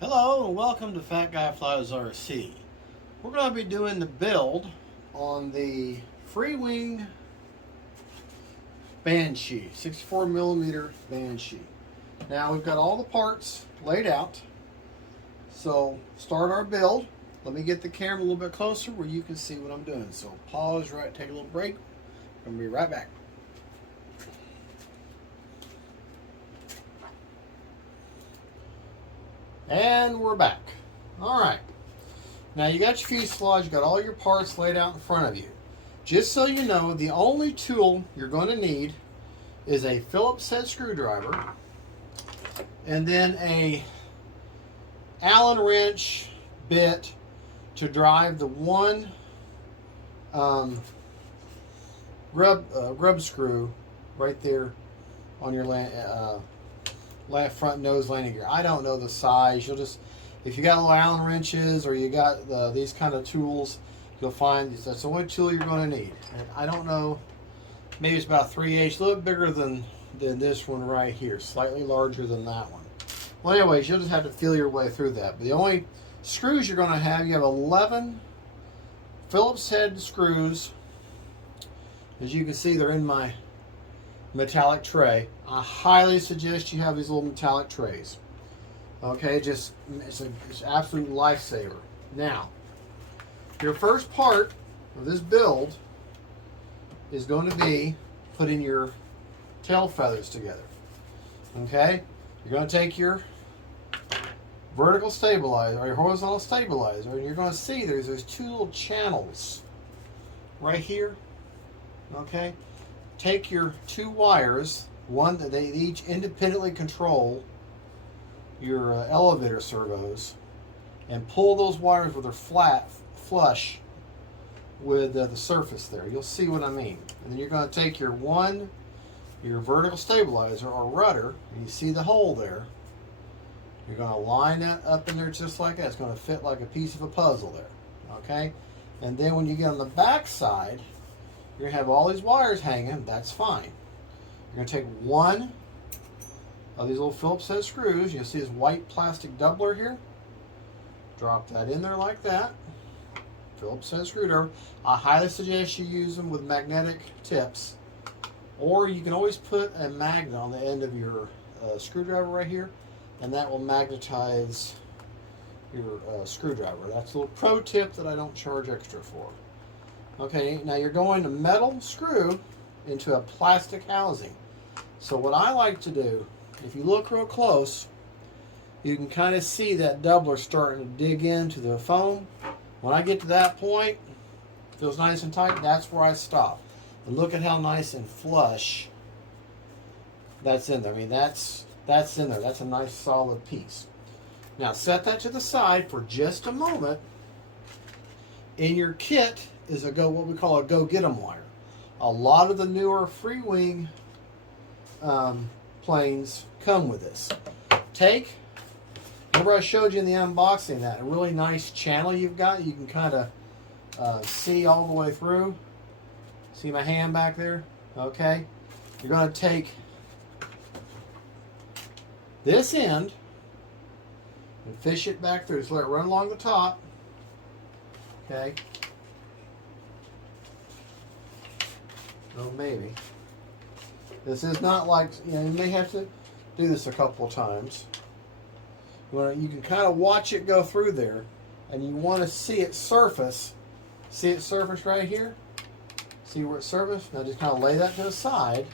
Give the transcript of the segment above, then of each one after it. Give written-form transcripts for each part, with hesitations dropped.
Hello and welcome to Fat Guy Flies RC. We're going to be doing the build on the Freewing Banshee, 64mm Banshee. Now we've got all the parts laid out, so start our build. Let me get the camera a little bit closer where you can see what I'm doing. So pause, right, take a little break. I'm going to be right back. And we're back. All right. Now you got your fuselage, you got all your parts laid out in front of you. Just so you know, the only tool you're going to need is a Phillips head screwdriver and then a Allen wrench bit to drive the one grub screw right there on your front nose landing gear. I don't know the size. You'll just, if you got little Allen wrenches or you got these kind of tools, you'll find that's the only tool you're going to need. And I don't know, maybe it's about 3/8, a little bit bigger than this one right here, slightly larger than that one. Well, anyways, you'll just have to feel your way through that. But the only screws you're going to have 11 Phillips head screws. As you can see, they're in my metallic tray. I highly suggest you have these little metallic trays. Okay, it's an absolute lifesaver. Now, your first part of this build is going to be putting your tail feathers together. Okay, you're going to take your vertical stabilizer or your horizontal stabilizer, and you're going to see there's two little channels right here. Okay, take your two wires, one that they each independently control your elevator servos, and pull those wires where they're flush with the surface there. You'll see what I mean. And then you're going to take your vertical stabilizer or rudder, and you see the hole there. You're going to line that up in there just like that. It's going to fit like a piece of a puzzle there. Okay, and then when you get on the back side, you're going to have all these wires hanging. That's fine. You're going to take one of these little Phillips head screws. You'll see this white plastic doubler here. Drop that in there like that. Phillips head screwdriver. I highly suggest you use them with magnetic tips. Or you can always put a magnet on the end of your screwdriver right here, and that will magnetize your screwdriver. That's a little pro tip that I don't charge extra for. Okay, now you're going to metal screw into a plastic housing. So what I like to do, if you look real close, you can kind of see that doubler starting to dig into the foam. When I get to that point, feels nice and tight, that's where I stop. And look at how nice and flush that's in there. I mean, that's in there. That's a nice solid piece. Now set that to the side for just a moment. In your kit is what we call a go-get-em wire. A lot of the newer Freewing planes come with this. Remember I showed you in the unboxing that a really nice channel you've got. You can kind of see all the way through. See my hand back there? Okay. You're going to take this end and fish it back through. Just let it run along the top. Okay. Oh, maybe. This is not like, you may have to do this a couple of times. Well, you can kind of watch it go through there, and you want to see it surface. See it surface right here? See where it surfaced? Now just kind of lay that to the side.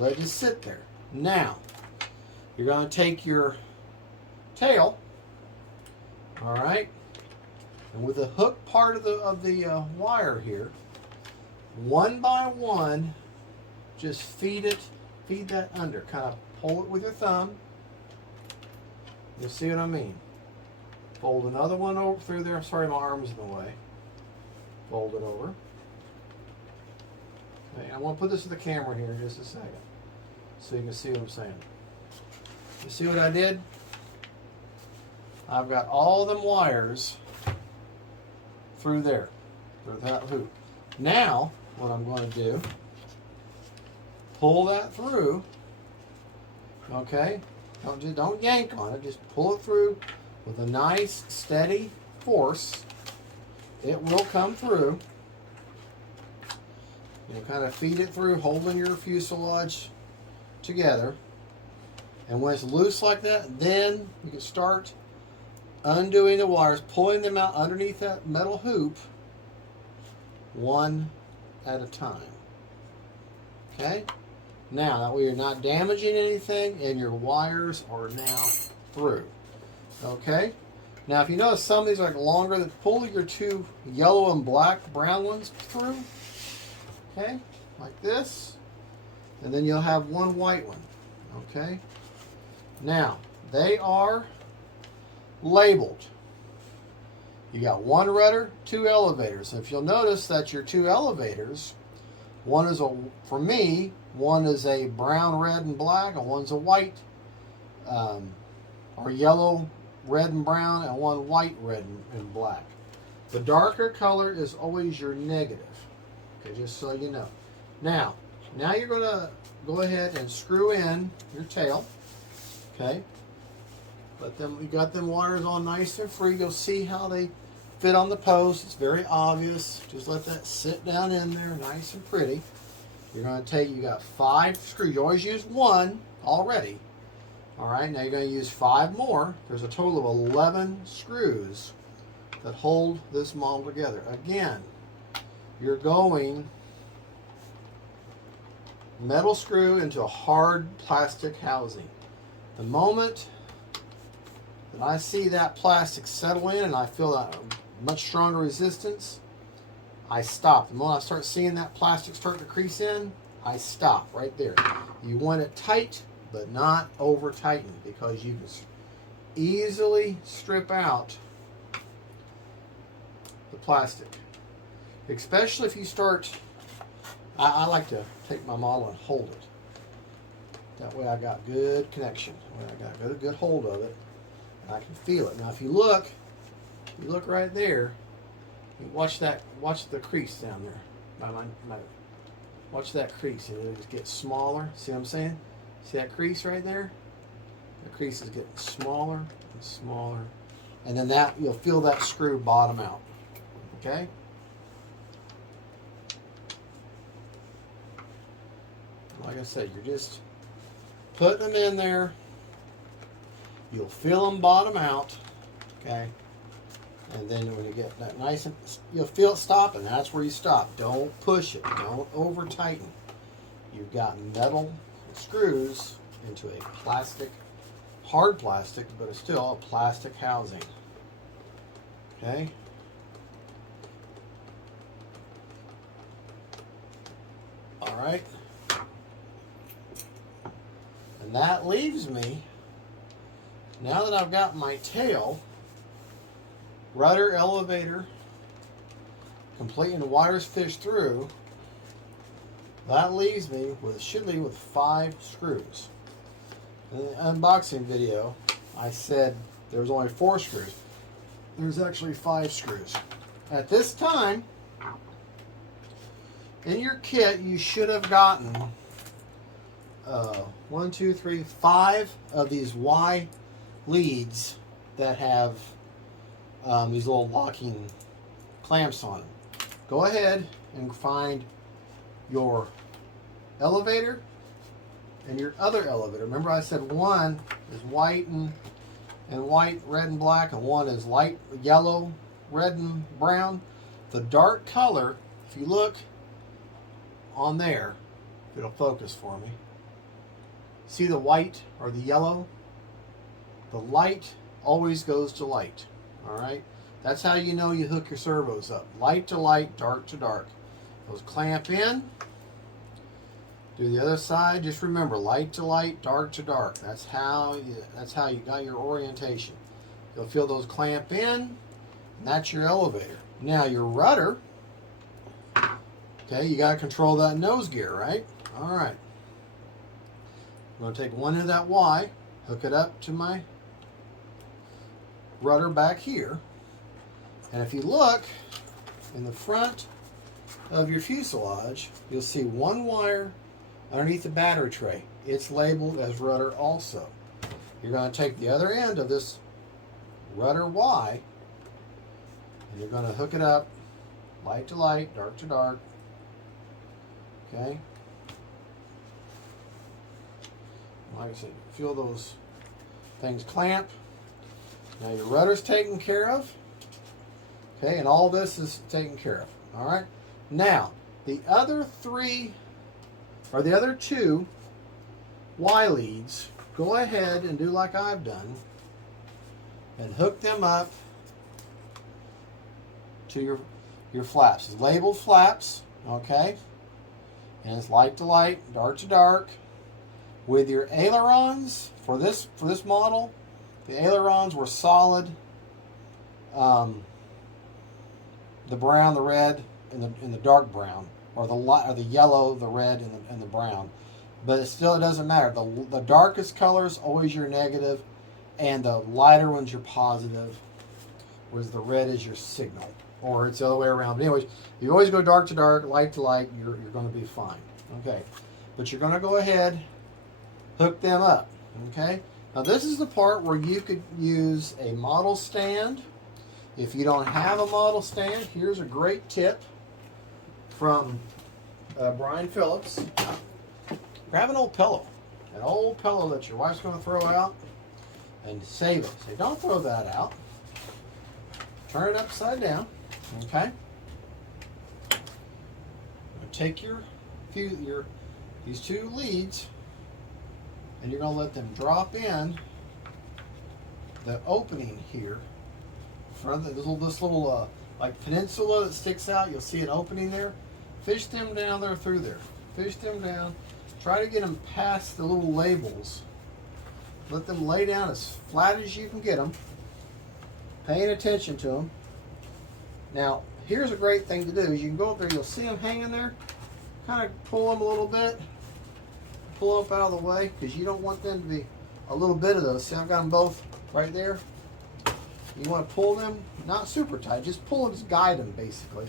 Let it just sit there. Now, you're going to take your tail, all right, and with the hook part of the wire here, one by one, just feed that under. Kind of pull it with your thumb. You'll see what I mean. Fold another one over through there. Sorry, my arm's in the way. Fold it over. Okay, I want to put this to the camera here in just a second, so you can see what I'm saying. You see what I did? I've got all them wires through there, through that hoop. Now, what I'm going to do, pull that through, okay? Don't yank on it, just pull it through with a nice steady force, it will come through. You'll kind of feed it through, holding your fuselage together. And when it's loose like that, then you can start undoing the wires, pulling them out underneath that metal hoop one at a time. Okay? Now, that way you're not damaging anything and your wires are now through. Okay? Now, if you notice some of these are like longer, than pull your two yellow and black brown ones through. Okay? Like this. And then you'll have one white one. Okay? Now, they are labeled. You got one rudder, two elevators. If you'll notice that your two elevators, one is a, for me, one is a brown, red, and black, and one's a white, or yellow, red, and brown, and one white, red, and black. The darker color is always your negative. Okay, just so you know. Now you're going to go ahead and screw in your tail. Okay. We got them wires all nice and free. You'll see how they fit on the post. It's very obvious. Just let that sit down in there nice and pretty. You're going to take, you got 5 screws. You always use 1 already. All right, now you're going to use 5 more. There's a total of 11 screws that hold this model together. Again, you're going metal screw into a hard plastic housing. The moment that I see that plastic settle in and I feel that much stronger resistance, I stop. The moment I start seeing that plastic start to crease in, I stop right there. You want it tight, but not over tightened, because you can easily strip out the plastic. Especially if you start, I like to take my model and hold it. That way I got good connection. I got a good hold of it. I can feel it. Now if you look right there, you watch the crease down there. Watch that crease. It'll just get smaller. See what I'm saying? See that crease right there? The crease is getting smaller and smaller. And then you'll feel that screw bottom out. Okay? Like I said, you're just putting them in there. You'll feel them bottom out, okay? And then when you get that nice, and you'll feel it stopping. That's where you stop. Don't push it. Don't over tighten. You've got metal screws into a plastic, hard plastic, but it's still a plastic housing. Okay? All right. And that leaves me, now that I've got my tail, rudder, elevator, complete, and the wires fished through, that leaves me with, should leave with 5 screws. In the unboxing video, I said there was only 4 screws. There's actually 5 screws. At this time, in your kit, you should have gotten 1, 2, 3, 5 of these Y leads that have these little locking clamps on them. Go ahead and find your elevator and your other elevator. Remember I said one is white and white, red and black, and one is light yellow, red and brown. The dark color, if you look on there, it'll focus for me. See the white or the yellow? The light always goes to light. Alright? That's how you know you hook your servos up. Light to light, dark to dark. Those clamp in. Do the other side. Just remember, light to light, dark to dark. That's how you got your orientation. You'll feel those clamp in, and that's your elevator. Now your rudder, okay, you got to control that nose gear, right? Alright. I'm going to take one end of that Y, hook it up to my rudder back here. And if you look in the front of your fuselage, you'll see one wire underneath the battery tray. It's labeled as rudder also. You're going to take the other end of this rudder Y, and you're going to hook it up light to light, dark to dark. Okay. Like I said, feel those things clamp. Now your rudder's taken care of. Okay, and all this is taken care of. All right. Now, the other two Y leads, go ahead and do like I've done and hook them up to your flaps. It's labeled flaps, okay? And it's light to light, dark to dark. With your ailerons, for this model, the ailerons were solid. The brown, the red, and the dark brown, or the yellow, the red, and the brown. But it doesn't matter. The darkest color is always your negative, and the lighter one's your positive, whereas the red is your signal. Or it's the other way around. But anyways, you always go dark to dark, light to light, you're going to be fine. Okay. But you're going to go ahead, hook them up. Okay. Now this is the part where you could use a model stand. If you don't have a model stand, here's a great tip from Brian Phillips. Grab an old pillow that your wife's going to throw out, and save it. Say, don't throw that out. Turn it upside down. Okay. Take these two leads, and you're going to let them drop in the opening here. Front of this little like peninsula that sticks out. You'll see an opening there. Fish them down there through there. Fish them down. Try to get them past the little labels. Let them lay down as flat as you can get them. Paying attention to them. Now, here's a great thing to do. Is you can go up there, you'll see them hanging there. Kind of pull them a little bit. Pull up out of the way, because you don't want them to be a little bit of those. See, I've got them both right there. You want to pull them, not super tight, just pull them, just guide them basically.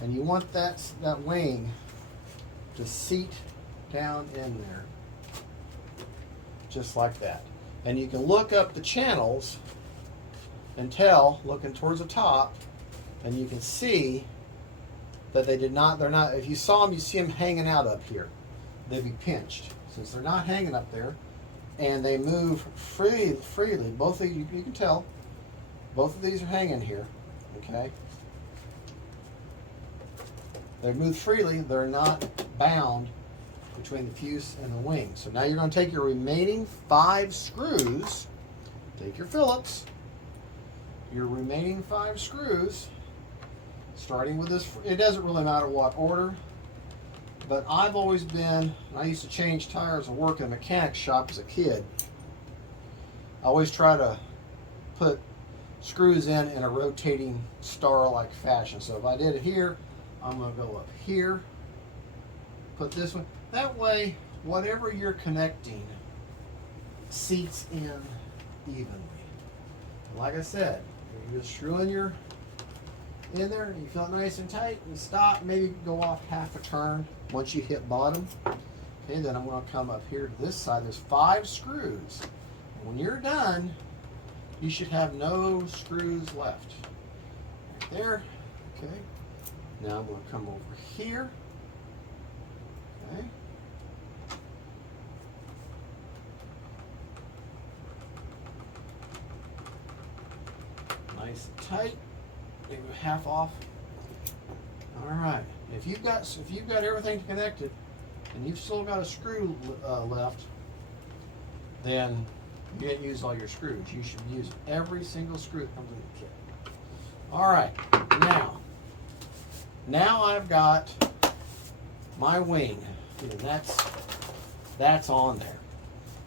And you want that wing to seat down in there. Just like that. And you can look up the channels and tell, looking towards the top, and you can see that they're not, if you saw them, you see them hanging out up here. They'd be pinched. Since they're not hanging up there, and they move freely, both of you can tell, both of these are hanging here, okay? They move freely, they're not bound between the fuse and the wing. So now you're going to take your remaining 5 screws, take your Phillips, your remaining 5 screws, starting with this, it doesn't really matter what order, but I've always been, I used to change tires and work in a mechanic shop as a kid. I always try to put screws in a rotating star-like fashion. So if I did it here, I'm going to go up here, put this one. That way, whatever you're connecting seats in evenly. And like I said, you're just screwing your in there, and you feel it nice and tight, and stop, maybe go off half a turn once you hit bottom. Okay, then I'm going to come up here to this side. There's 5 screws. And when you're done, you should have no screws left. Right there. Okay. Now I'm going to come over here. Okay. Nice and tight. Maybe half off. All right. If you've got everything connected, and you've still got a screw left, then you didn't use all your screws. You should use every single screw that comes in the kit. All right. Now I've got my wing, and that's on there.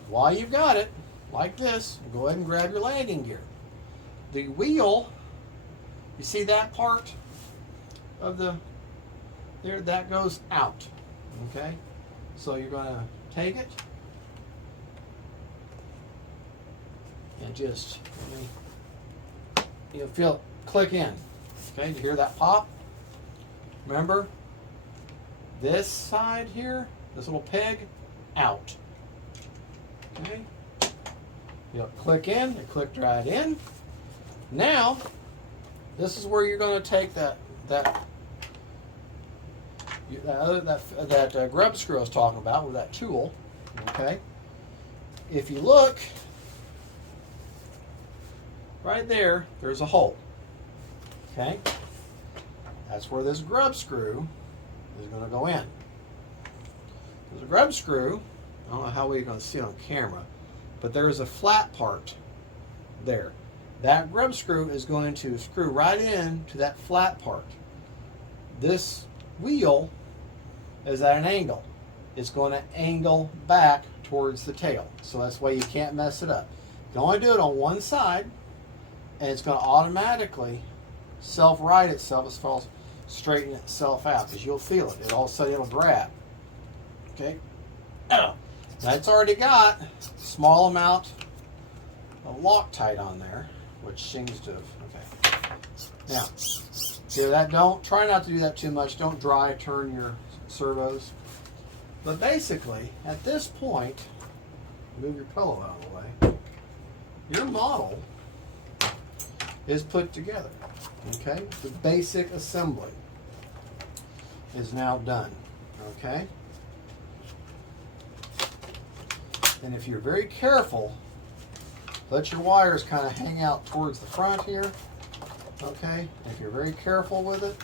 While you've got it, like this, go ahead and grab your landing gear. The wheel, you see that part of the there, that goes out. Okay, so you're going to take it and just you'll feel it click in. Okay, you hear that pop? Remember, this side here, this little peg, out. Okay, you'll click in. It clicked right in. Now, this is where you're going to take that grub screw I was talking about with that tool. Okay. If you look right there, there's a hole. Okay. That's where this grub screw is going to go in. There's a grub screw. I don't know how well you're going to see it on camera, but there's a flat part there. That grub screw is going to screw right in to that flat part. This wheel is at an angle. It's going to angle back towards the tail. So that's why you can't mess it up. You can only do it on one side, and it's going to automatically self-right itself as far as straighten itself out, because you'll feel it. All of a sudden it'll grab. Okay? That's already got a small amount of Loctite on there, which seems to have, okay. Now, see that, try not to do that too much. Don't dry turn your servos. But basically, at this point, move your pillow out of the way, your model is put together. Okay? The basic assembly is now done. Okay? And if you're very careful, let your wires kind of hang out towards the front here. Okay? And if you're very careful with it,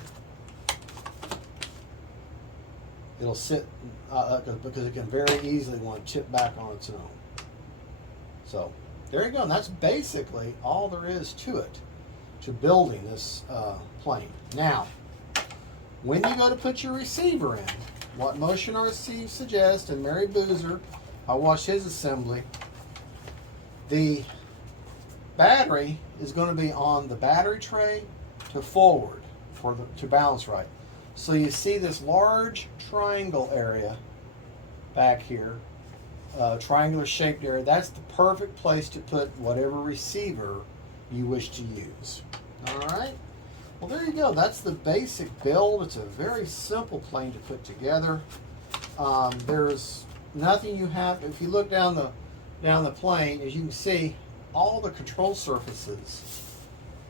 it'll sit, because it can very easily want to tip back on its own. So, there you go. And that's basically all there is to it, to building this plane. Now, when you go to put your receiver in, what Motion RC suggests, and Mary Boozer, I watched his assembly, the battery is going to be on the battery tray to forward to balance right. So you see this large triangle area back here, triangular shaped area. That's the perfect place to put whatever receiver you wish to use. All right. Well, there you go. That's the basic build. It's a very simple plane to put together. There's nothing you have. If you look down the plane, as you can see, all the control surfaces,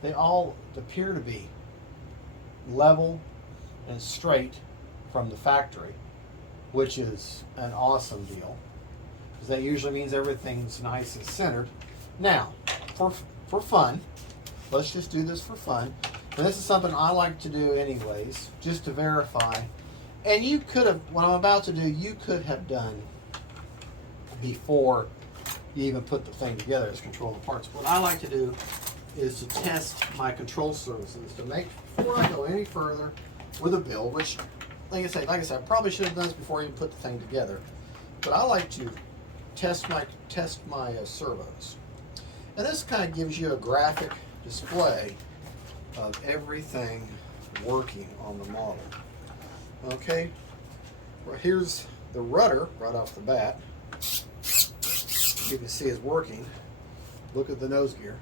they all appear to be level and straight from the factory, which is an awesome deal, because that usually means everything's nice and centered. Now, for fun, let's just do this for fun. And this is something I like to do anyways, just to verify. And you could have, what I'm about to do, you could have done before you even put the thing together as control the parts. What I like to do is to test my control surfaces to make, before I go any further with a build, which, like I said, I probably should have done this before I even put the thing together. But I like to test my servos. And this kind of gives you a graphic display of everything working on the model. Okay, well, here's the rudder right off the bat. You can see it's working. Look at the nose gear.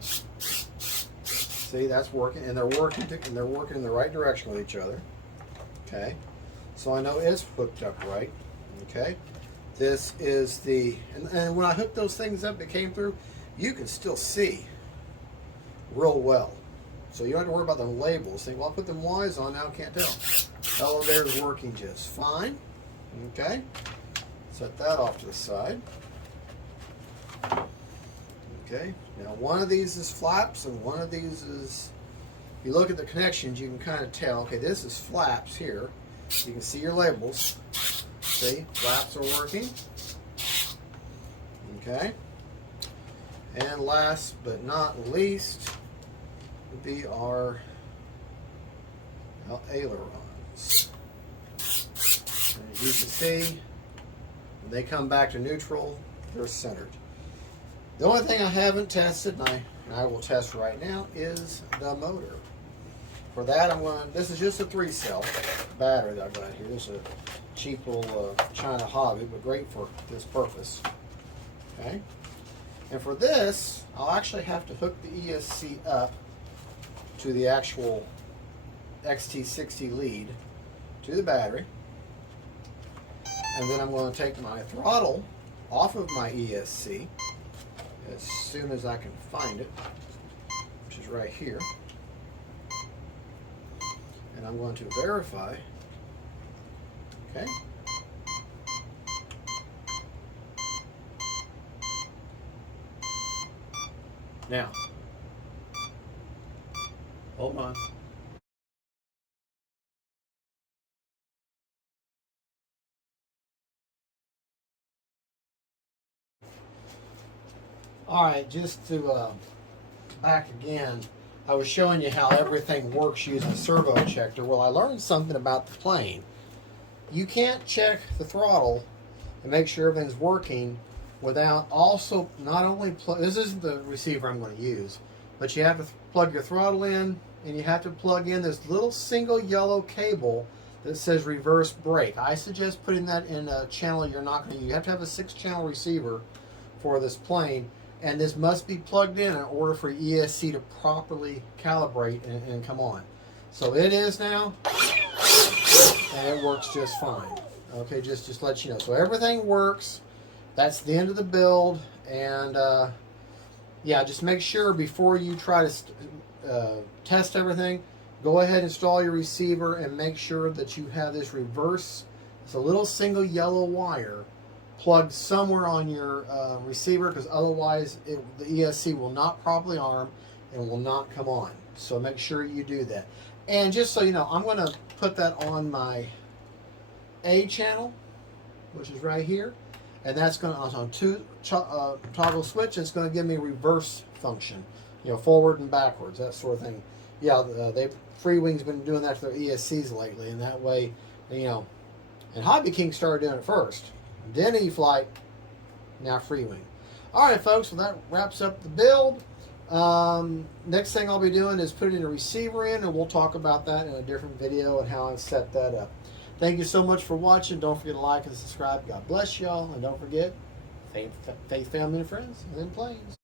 See, that's working, and they're working in the right direction with each other. Okay, so I know it's hooked up right. Okay, this is the, and when I hooked those things up, it came through. You can still see real well. So you don't have to worry about the labels. Think, well, I'll put them Y's on now, can't tell. Elevator's working just fine. Okay, set that off to the side. Okay, now one of these is flaps and one of these is, if you look at the connections, you can kind of tell, okay, this is flaps here. You can see your labels. See, flaps are working. Okay, and last but not least would be our ailerons. And as you can see, when they come back to neutral, they're centered. The only thing I haven't tested, and I will test right now, is the motor. For that, this is just a 3-cell battery that I've got here. This is a cheap little China hobby, but great for this purpose. Okay. And for this, I'll actually have to hook the ESC up to the actual XT60 lead to the battery. And then I'm going to take my throttle off of my ESC as soon as I can find it, which is right here. And I'm going to verify. Okay. Now, hold on. All right, just to back again, I was showing you how everything works using servo checker. Well, I learned something about the plane. You can't check the throttle and make sure everything's working without also not only this isn't the receiver I'm going to use, but you have to plug your throttle in, and you have to plug in this little single yellow cable that says reverse brake. I suggest putting that in a channel you're not going to use. You have to have a 6-channel receiver for this plane, and this must be plugged in order for ESC to properly calibrate and come on. So it is now, and it works just fine. Okay, just let you know. So everything works. That's the end of the build, and yeah, just make sure before you try to test everything, go ahead and install your receiver and make sure that you have this reverse. It's a little single yellow wire plugged somewhere on your receiver, because otherwise the ESC will not properly arm and will not come on. So make sure you do that. And just so you know, I'm going to put that on my A channel, which is right here, and that's going to on 2 toggle switch. It's going to give me reverse function, you know, forward and backwards, that sort of thing. Yeah, Freewing's been doing that to their ESCs lately, and that way, you know, and Hobby King started doing it first, then E-Flight, now Freewing. All right, folks, well, that wraps up the build. Next thing I'll be doing is putting a receiver in, and we'll talk about that in a different video and how I set that up. Thank you so much for watching. Don't forget to like and subscribe. God bless y'all, and don't forget, faith, family, and friends, and then planes.